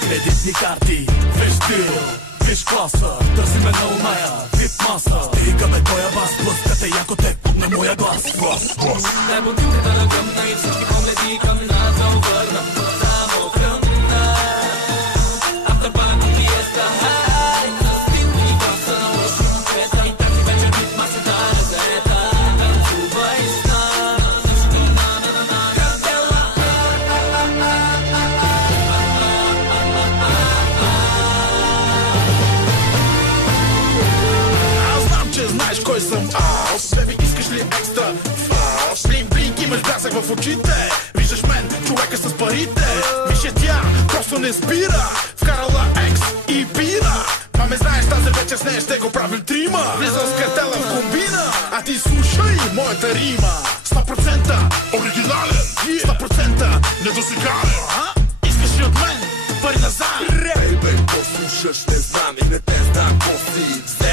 кредитни карти. Виж стил, виж класа, търсиме на умая, вип маса. Стигаме тоя бас, блъскате яко те на моя глас. Дай бутилката да гъмна и всички погледи към нас да обърнам. Само към нас. Afterparty fiesta, хай, застин и гласа на ушно пета. И тази вечер бит масата е заета. Танцувай с нас, всичко на гардела. Аз знам, че знаеш кой съм аз. Беби, искаш ли екстра фас? Блинк, имаш блясък в очите. Виждаш мен, човека с парите. Виж тя, просто не спира. Вкарала екс и бира. Маме, знаеш, тази вечер с нея ще го правим трима. Влизам с картела в комбина. А ти слушай моята рима. 100% оригинален, 100% недосегален. Искаш ли от мен пари назад? Бей, послушаш, не знам и не те знам, какво си.